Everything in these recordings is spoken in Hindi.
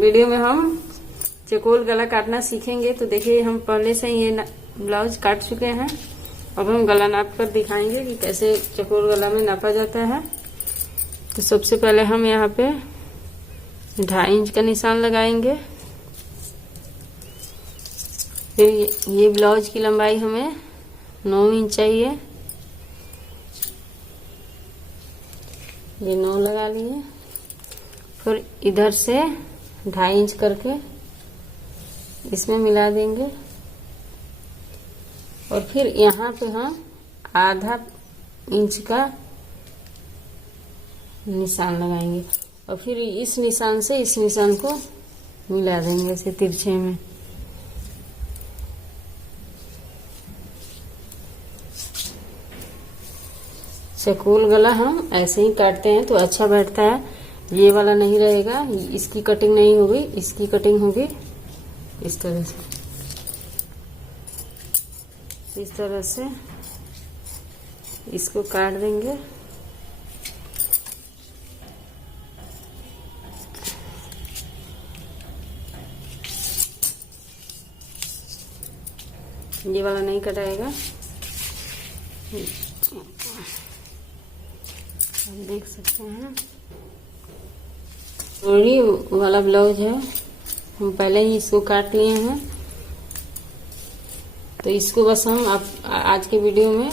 वीडियो में हम चकोल गला काटना सीखेंगे। तो देखिए हम पहले से ही ये ब्लाउज काट चुके हैं। अब हम गला नाप कर दिखाएंगे कि कैसे चकोल गला में नापा जाता है। तो सबसे पहले हम यहाँ पे 2.5 इंच का निशान लगाएंगे। फिर ये ब्लाउज की लंबाई हमें 9 इंच चाहिए। ये 9 लगा लिए। फिर इधर से 2.5 इंच करके इसमें मिला देंगे और फिर यहाँ पे हम आधा इंच का निशान लगाएंगे और फिर इस निशान से इस निशान को मिला देंगे ऐसे तिरछे में। चकोल गला हम ऐसे ही काटते हैं तो अच्छा बैठता है। ये वाला नहीं रहेगा, इसकी कटिंग नहीं होगी, इसकी कटिंग होगी इस तरह से। इस तरह से इसको काट देंगे। ये वाला नहीं कटाएगा। आप देख सकते हैं वही वाला ब्लाउज है, हम पहले ही इसको काट लिए हैं। तो इसको बस हम आज के वीडियो में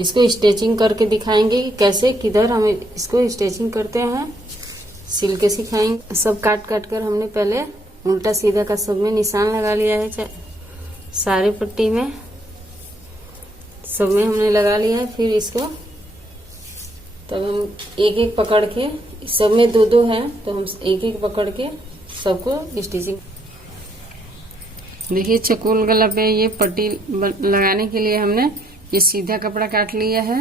इसको स्टिचिंग करके दिखाएंगे कि कैसे किधर हम इसको स्टिचिंग करते हैं, सिल के सिखाएंगे। सब काट काट कर हमने पहले उल्टा सीधा का सब में निशान लगा लिया है। सारे पट्टी में सब में हमने लगा लिया है। फिर इसको तब हम एक एक पकड़ के, सब में 2-2 है तो हम एक एक पकड़ के सबको स्टिचिंग। देखिए चकोल गला पे ये पट्टी लगाने के लिए हमने ये सीधा कपड़ा काट लिया है।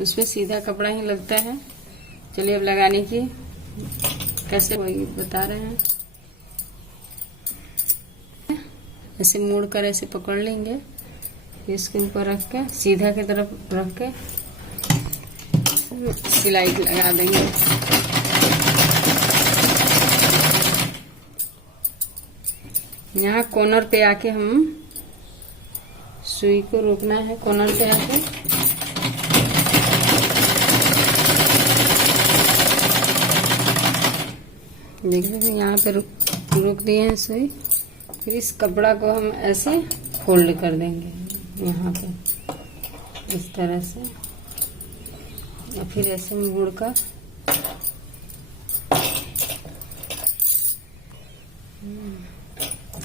उस पे सीधा कपड़ा ही लगता है। चलिए अब लगाने की कैसे वही बता रहे हैं। ऐसे मोड़ कर ऐसे पकड़ लेंगे, इसके ऊपर रख के सीधा की तरफ रख के सिलाई लगा देंगे। यहाँ कॉर्नर पे आके हम सुई को रोकना है। कॉर्नर पे आके देख लीजिए यहाँ पे रोक दिए हैं सुई। फिर इस कपड़ा को हम ऐसे फोल्ड कर देंगे यहाँ पे इस तरह से, और फिर ऐसे मोड़ कर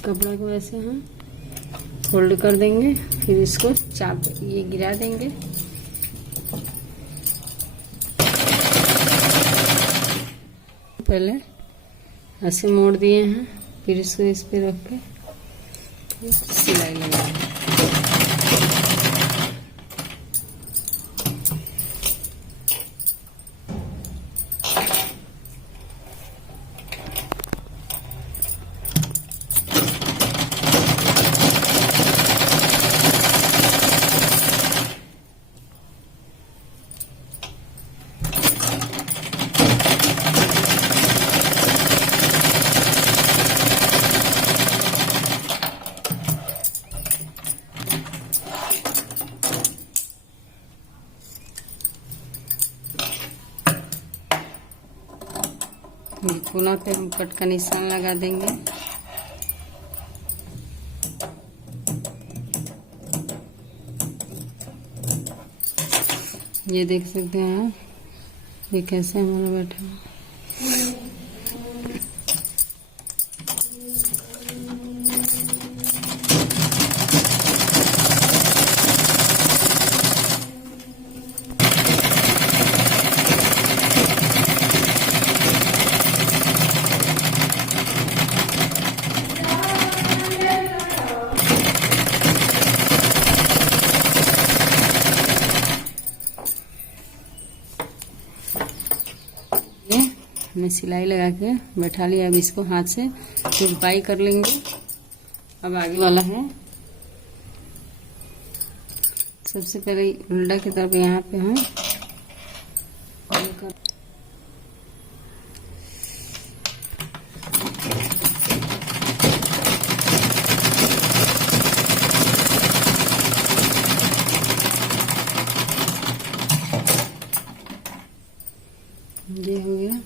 कपड़ा को ऐसे हम फोल्ड कर देंगे। फिर इसको चाप ये गिरा देंगे। पहले ऐसे मोड़ दिए हैं, फिर इसको इस पे रख के सिलाई लगाएंगे। कोना पे हम कट का निशान लगा देंगे। ये देख सकते हैं ये कैसे हमारा बैठा है। हमने सिलाई लगा के बैठा लिया। अब इसको हाथ से तुरपाई कर लेंगे। अब आगे वाला है। सबसे पहले उल्टा की तरफ यहाँ पे हम ये हो गया।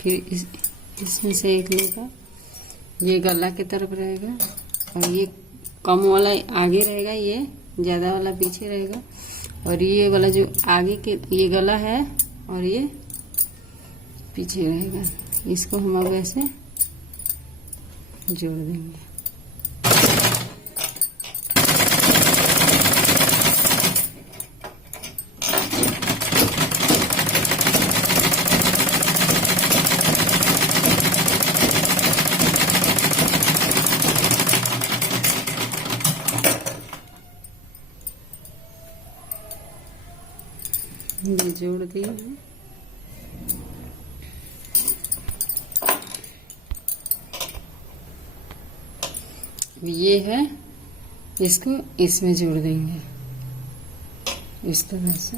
फिर इसमें से एक लेगा, ये गला की तरफ रहेगा और ये कम वाला आगे रहेगा, ये ज्यादा वाला पीछे रहेगा। और ये वाला जो आगे के ये गला है और ये पीछे रहेगा। इसको हम अब ऐसे जोड़ देंगे। ये जोड़ दिए हैं। ये है, इसको इसमें जोड़ देंगे इस तरह से।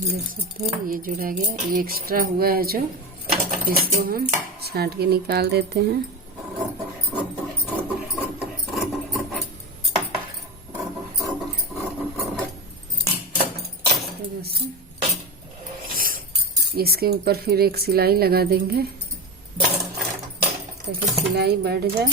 देख सकते हैं ये जुड़ा गया। ये एक्स्ट्रा हुआ है जो, इसको हम छांट के निकाल देते हैं। इसके ऊपर फिर एक सिलाई लगा देंगे ताकि सिलाई बैठ जाए।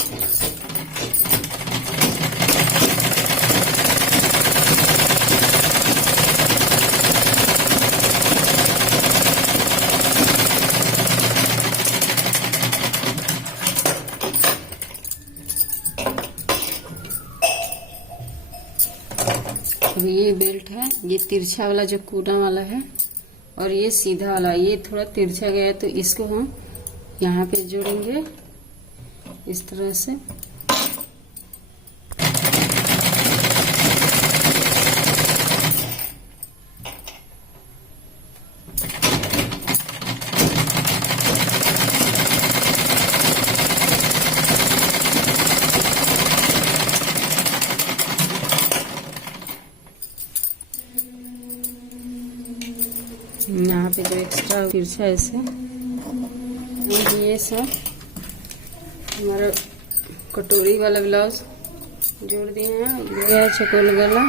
अब ये बेल्ट है, ये तिरछा वाला जो कोना वाला है और ये सीधा वाला, ये थोड़ा तिरछा गया है तो इसको हम यहाँ पे जोड़ेंगे इस तरह से। यहाँ पे जो एक्स्ट्रा तिरछा है इसे ये सब हमारा कटोरी वाला ब्लाउज जोड़ दिए हैं। ये है चकोल गला।